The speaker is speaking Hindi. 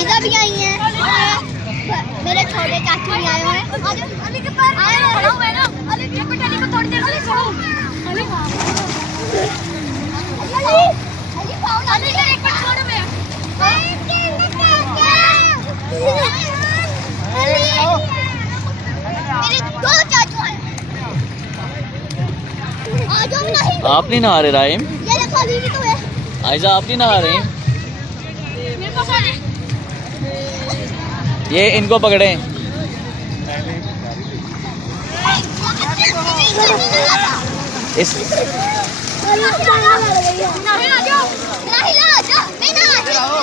आयजा भी आई हैं, मेरे छोटे चाचू भी आए हुए हैं। अली के पास आए खड़ा हुआ है ना, अली ये बेटा अली को थोड़ी देर अली छोड़ो, अली अली पाओ ना, अली एक मिनट छोड़ो मैं अली मेरे दो चाचू हैं। आ जाओ नहीं, आप नहीं नहा रहे राइम? ये देखो अली भी तो है। आयजा आप नहीं नहा रही? मेरे पास आ ले, ये इनको पकड़े। इस नहीं आ जाओ, नहीं आ जाओ, नहीं आ जाओ।